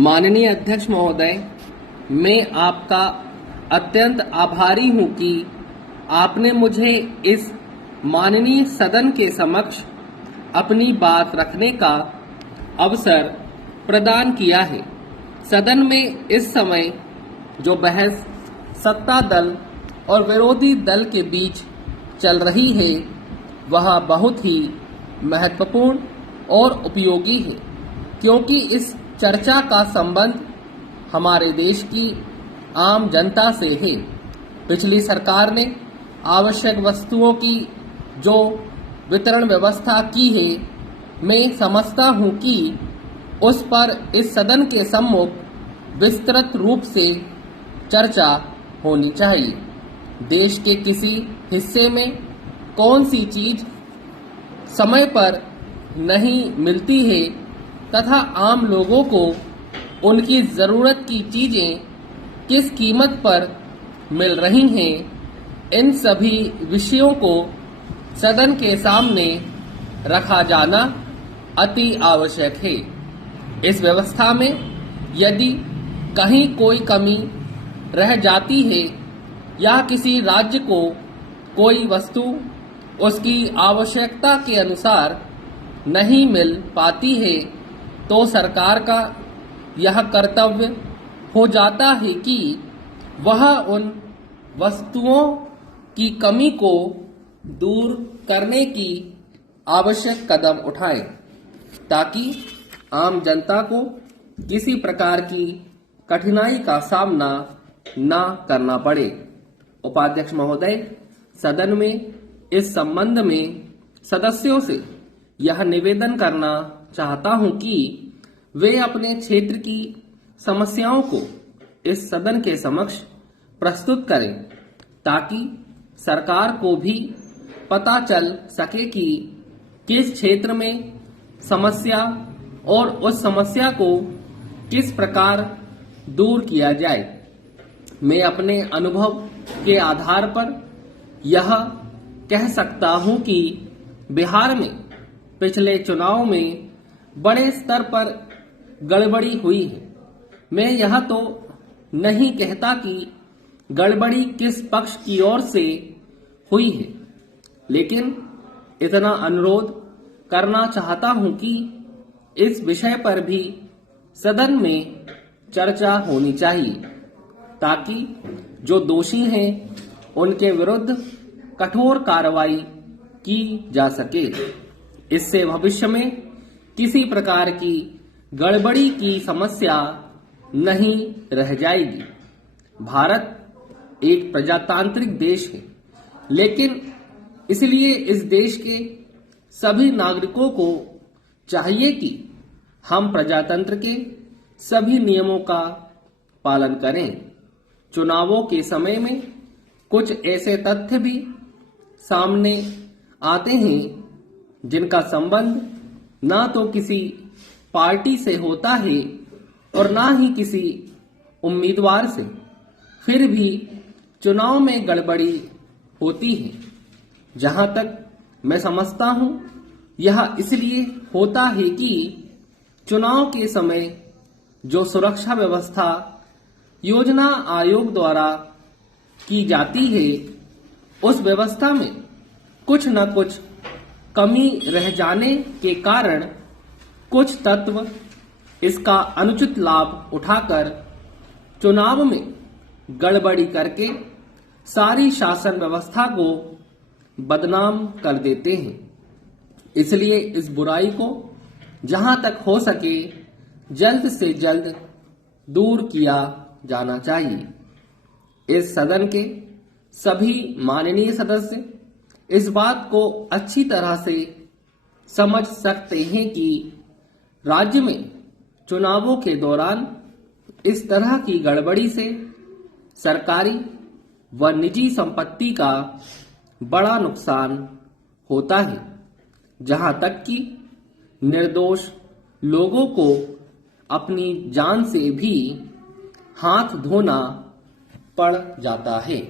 माननीय अध्यक्ष महोदय, मैं आपका अत्यंत आभारी हूं कि आपने मुझे इस माननीय सदन के समक्ष अपनी बात रखने का अवसर प्रदान किया है। सदन में इस समय जो बहस सत्ता दल और विरोधी दल के बीच चल रही है, वह बहुत ही महत्वपूर्ण और उपयोगी है, क्योंकि इस चर्चा का संबंध हमारे देश की आम जनता से है। पिछली सरकार ने आवश्यक वस्तुओं की जो वितरण व्यवस्था की है, मैं समझता हूं कि उस पर इस सदन के सम्मुख विस्तृत रूप से चर्चा होनी चाहिए। देश के किसी हिस्से में कौन सी चीज समय पर नहीं मिलती है तथा आम लोगों को उनकी ज़रूरत की चीज़ें किस कीमत पर मिल रही हैं, इन सभी विषयों को सदन के सामने रखा जाना अति आवश्यक है। इस व्यवस्था में यदि कहीं कोई कमी रह जाती है या किसी राज्य को कोई वस्तु उसकी आवश्यकता के अनुसार नहीं मिल पाती है, तो सरकार का यह कर्तव्य हो जाता है कि वह उन वस्तुओं की कमी को दूर करने की आवश्यक कदम उठाए, ताकि आम जनता को किसी प्रकार की कठिनाई का सामना न करना पड़े। उपाध्यक्ष महोदय, सदन में इस संबंध में सदस्यों से यह निवेदन करना चाहता हूं कि वे अपने क्षेत्र की समस्याओं को इस सदन के समक्ष प्रस्तुत करें, ताकि सरकार को भी पता चल सके कि किस क्षेत्र में समस्या और उस समस्या को किस प्रकार दूर किया जाए। मैं अपने अनुभव के आधार पर यह कह सकता हूं कि बिहार में पिछले चुनाव में बड़े स्तर पर गड़बड़ी हुई है। मैं यह तो नहीं कहता कि गड़बड़ी किस पक्ष की ओर से हुई है, लेकिन इतना अनुरोध करना चाहता हूं कि इस विषय पर भी सदन में चर्चा होनी चाहिए, ताकि जो दोषी हैं उनके विरुद्ध कठोर कार्रवाई की जा सके। इससे भविष्य में किसी प्रकार की गड़बड़ी की समस्या नहीं रह जाएगी। भारत एक प्रजातांत्रिक देश है, लेकिन इसलिए इस देश के सभी नागरिकों को चाहिए कि हम प्रजातंत्र के सभी नियमों का पालन करें। चुनावों के समय में कुछ ऐसे तथ्य भी सामने आते हैं जिनका संबंध ना तो किसी पार्टी से होता है और ना ही किसी उम्मीदवार से, फिर भी चुनाव में गड़बड़ी होती है। जहां तक मैं समझता हूं, यह इसलिए होता है कि चुनाव के समय जो सुरक्षा व्यवस्था योजना आयोग द्वारा की जाती है, उस व्यवस्था में कुछ न कुछ कमी रह जाने के कारण कुछ तत्व इसका अनुचित लाभ उठाकर चुनाव में गड़बड़ी करके सारी शासन व्यवस्था को बदनाम कर देते हैं। इसलिए इस बुराई को जहां तक हो सके जल्द से जल्द दूर किया जाना चाहिए। इस सदन के सभी माननीय सदस्य इस बात को अच्छी तरह से समझ सकते हैं कि राज्य में चुनावों के दौरान इस तरह की गड़बड़ी से सरकारी व निजी संपत्ति का बड़ा नुकसान होता है, जहां तक कि निर्दोष लोगों को अपनी जान से भी हाथ धोना पड़ जाता है।